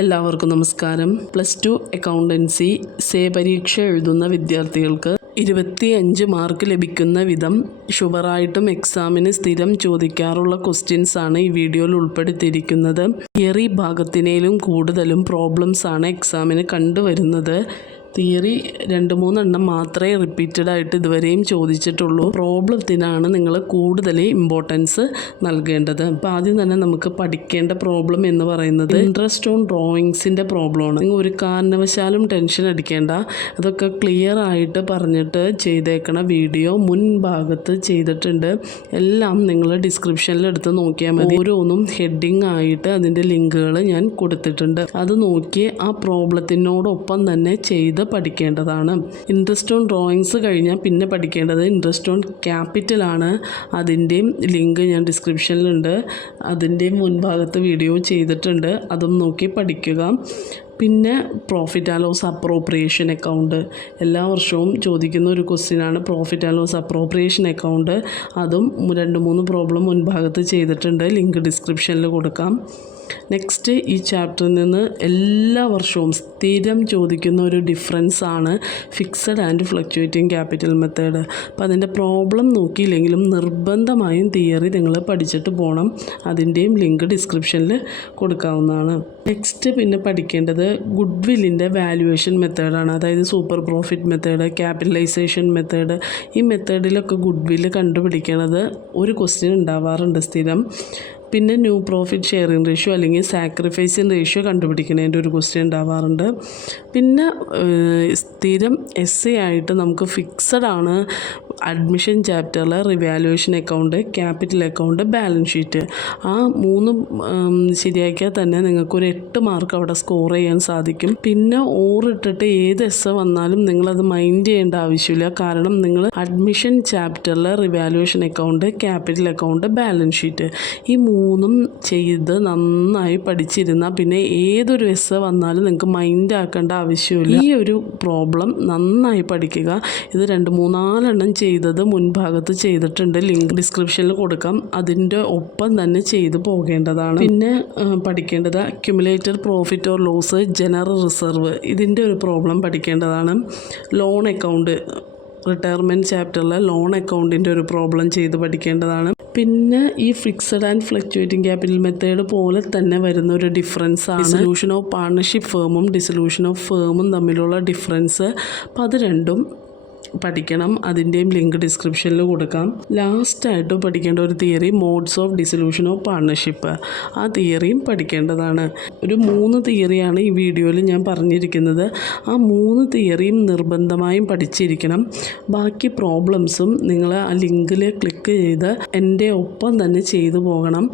എല്ലാവർക്കും നമസ്കാരം. +2 accountancy say പരീക്ഷ എഴുതുന്ന വിദ്യാർത്ഥികൾക്ക് 25 മാർക്ക് ലഭിക്കുന്ന വിധം ഷുവറായിട്ടും എക്സാമിന് സ്ഥിരം ചോദിക്കാറുള്ള ക്വസ്റ്റ്യൻസ് ആണ് ഈ വീഡിയോയിൽ ഉൾപ്പെടുത്തിയിരിക്കുന്നത്. തിയറി ഭാഗത്തിനേലും കൂടുതലും പ്രോബ്ലംസ് ആണ് എക്സാമിന് കണ്ടുവരുന്നത്. തിയറി 2-3 എണ്ണം മാത്രമേ റിപ്പീറ്റഡ് ആയിട്ട് ഇതുവരെയും ചോദിച്ചിട്ടുള്ളൂ. പ്രോബ്ലത്തിനാണ് നിങ്ങൾ കൂടുതൽ ഇമ്പോർട്ടൻസ് നൽകേണ്ടത്. അപ്പോൾ ആദ്യം തന്നെ നമുക്ക് പഠിക്കേണ്ട പ്രോബ്ലം എന്ന് പറയുന്നത് ഇൻട്രസ്റ്റ് ഓൺ ഡ്രോയിങ്സിൻ്റെ പ്രോബ്ലമാണ്. നിങ്ങൾ ഒരു കാരണവശാലും ടെൻഷൻ അടിക്കേണ്ട. അതൊക്കെ ക്ലിയർ ആയിട്ട് പറഞ്ഞിട്ട് ചെയ്തേക്കണ വീഡിയോ മുൻ ഭാഗത്ത് ചെയ്തിട്ടുണ്ട്. എല്ലാം നിങ്ങൾ ഡിസ്ക്രിപ്ഷനിൽ എടുത്ത് നോക്കിയാൽ മതി. ഓരോന്നും ഹെഡിങ് ആയിട്ട് അതിൻ്റെ ലിങ്കുകൾ ഞാൻ കൊടുത്തിട്ടുണ്ട്. അത് നോക്കി ആ പ്രോബ്ലത്തിനോടൊപ്പം തന്നെ ചെയ്ത് പഠിക്കേണ്ടതാണ്. ഇൻട്രസ്റ്റ് ഓൺ ഡ്രോയിങ്സ് കഴിഞ്ഞാൽ പിന്നെ പഠിക്കേണ്ടത് ഇൻട്രസ്റ്റ് ഓൺ ക്യാപിറ്റലാണ്. അതിൻ്റെയും ലിങ്ക് ഞാൻ ഡിസ്ക്രിപ്ഷനിലുണ്ട്. അതിൻ്റെയും മുൻഭാഗത്ത് വീഡിയോ ചെയ്തിട്ടുണ്ട്. അതും നോക്കി പഠിക്കുക. പിന്നെ profit and loss appropriation account എല്ലാ വർഷവും ചോദിക്കുന്ന ഒരു ക്വസ്റ്റ്യനാണ്. Profit and loss appropriation account അതും 2-3 പ്രോബ്ലം മുൻഭാഗത്ത് ചെയ്തിട്ടുണ്ട്. ലിങ്ക് ഡിസ്ക്രിപ്ഷനിൽ കൊടുക്കാം. നെക്സ്റ്റ്, ഈ ചാപ്റ്ററിൽ നിന്ന് എല്ലാ വർഷവും സ്ഥിരം ചോദിക്കുന്ന ഒരു ഡിഫറൻസ് ആണ് fixed and fluctuating capital method. അപ്പോൾ അതിൻ്റെ പ്രോബ്ലം നോക്കിയില്ലെങ്കിലും നിർബന്ധമായും തിയറി നിങ്ങൾ പഠിച്ചിട്ട് പോകണം. അതിൻ്റെയും ലിങ്ക് ഡിസ്ക്രിപ്ഷനിൽ കൊടുക്കാവുന്നതാണ്. നെക്സ്റ്റ് പിന്നെ പഠിക്കേണ്ടത് ഗുഡ് വില്ലിൻ്റെ വാല്യുവേഷൻ മെത്തേഡാണ്. അതായത് super profit method, capitalization method. ഈ മെത്തേഡിലൊക്കെ ഗുഡ് വില്ല് കണ്ടുപിടിക്കണത് ഒരു ക്വസ്റ്റ്യൻ ഉണ്ടാവാറുണ്ട് സ്ഥിരം. പിന്നെ ന്യൂ പ്രോഫിറ്റ് ഷെയറിംഗ് റേഷ്യോ അല്ലെങ്കിൽ സാക്രിഫൈസിങ് റേഷ്യോ കണ്ടുപിടിക്കുന്നതിൻ്റെ ഒരു ക്വസ്റ്റ്യൻ ഉണ്ടാവാറുണ്ട്. പിന്നെ സ്ഥിരം എസ് ആയിട്ട് നമുക്ക് ഫിക്സഡ് ആണ് അഡ്മിഷൻ ചാപ്റ്ററിൽ revaluation account, capital account, balance sheet. ആ 3 ശരിയാക്കിയാൽ തന്നെ നിങ്ങൾക്കൊരു 8 മാർക്ക് അവിടെ സ്കോർ ചെയ്യാൻ സാധിക്കും. പിന്നെ ഓറിട്ടിട്ട് ഏത് എസ് വന്നാലും നിങ്ങളത് മൈൻഡ് ചെയ്യേണ്ട ആവശ്യമില്ല. കാരണം നിങ്ങൾ അഡ്മിഷൻ ചാപ്റ്ററിൽ revaluation account, capital account, balance sheet ഈ 3 ചെയ്ത് നന്നായി പഠിച്ചിരുന്നാൽ പിന്നെ ഏതൊരു എസ് വന്നാലും നിങ്ങൾക്ക് മൈൻഡ് ആക്കേണ്ട ആവശ്യമില്ല. ഈ ഒരു പ്രോബ്ലം നന്നായി പഠിക്കുക. ഇത് 2-3-4 എണ്ണം ചെയ്തത് മുൻഭാഗത്ത് ചെയ്തിട്ടുണ്ട്. ലിങ്ക് ഡിസ്ക്രിപ്ഷനിൽ കൊടുക്കാം. അതിൻ്റെ ഒപ്പം തന്നെ ചെയ്ത് പോകേണ്ടതാണ്. പിന്നെ പഠിക്കേണ്ടത് accumulated profit or loss, general reserve. ഇതിൻ്റെ ഒരു പ്രോബ്ലം പഠിക്കേണ്ടതാണ്. ലോൺ അക്കൗണ്ട്, റിട്ടയർമെൻറ്റ് ചാപ്റ്ററിലെ ലോൺ അക്കൗണ്ടിൻ്റെ ഒരു പ്രോബ്ലം ചെയ്ത് പഠിക്കേണ്ടതാണ്. പിന്നെ ഈ fixed and fluctuating capital method പോലെ തന്നെ വരുന്ന ഒരു ഡിഫറൻസ് ആണ് ഡിസൊല്യൂഷൻ ഓഫ് പാർട്ണർഷിപ്പ് ഫേമും ഡിസൊല്യൂഷൻ ഓഫ് ഫേമും തമ്മിലുള്ള ഡിഫറൻസ്. അപ്പോൾ അത് രണ്ടും പഠിക്കണം. അതിൻ്റെയും ലിങ്ക് ഡിസ്ക്രിപ്ഷനിൽ കൊടുക്കാം. ലാസ്റ്റായിട്ട് പഠിക്കേണ്ട ഒരു theory modes of dissolution of partnership. ആ തിയറിയും പഠിക്കേണ്ടതാണ്. ഒരു 3 തിയറിയാണ് ഈ വീഡിയോയിൽ ഞാൻ പറഞ്ഞിരിക്കുന്നത്. ആ 3 തിയറിയും നിർബന്ധമായും പഠിച്ചിരിക്കണം. ബാക്കി പ്രോബ്ലംസും നിങ്ങൾ ആ ലിങ്കിൽ ക്ലിക്ക് ചെയ്ത് എൻ്റെ ഒപ്പം തന്നെ ചെയ്തു പോകണം.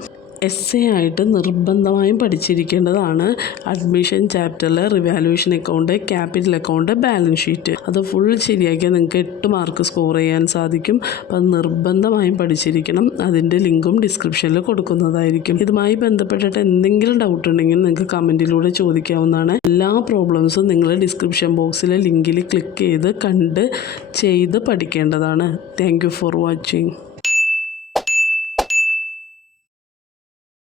എസ് ആയിട്ട് നിർബന്ധമായും പഠിച്ചിരിക്കേണ്ടതാണ് അഡ്മിഷൻ ചാപ്റ്ററിൽ revaluation account, capital account, balance sheet. അത് ഫുൾ ശരിയാക്കിയാൽ നിങ്ങൾക്ക് 8 മാർക്ക് സ്കോർ ചെയ്യാൻ സാധിക്കും. അപ്പോൾ അത് നിർബന്ധമായും പഠിച്ചിരിക്കണം. അതിൻ്റെ ലിങ്കും ഡിസ്ക്രിപ്ഷനിൽ കൊടുക്കുന്നതായിരിക്കും. ഇതുമായി ബന്ധപ്പെട്ടിട്ട് എന്തെങ്കിലും ഡൗട്ട് ഉണ്ടെങ്കിൽ നിങ്ങൾക്ക് കമൻറ്റിലൂടെ ചോദിക്കാവുന്നതാണ്. എല്ലാ പ്രോബ്ലംസും നിങ്ങൾ ഡിസ്ക്രിപ്ഷൻ ബോക്സിലെ ലിങ്കിൽ ക്ലിക്ക് ചെയ്ത് കണ്ട് ചെയ്ത് പഠിക്കേണ്ടതാണ്. Thank you for watching.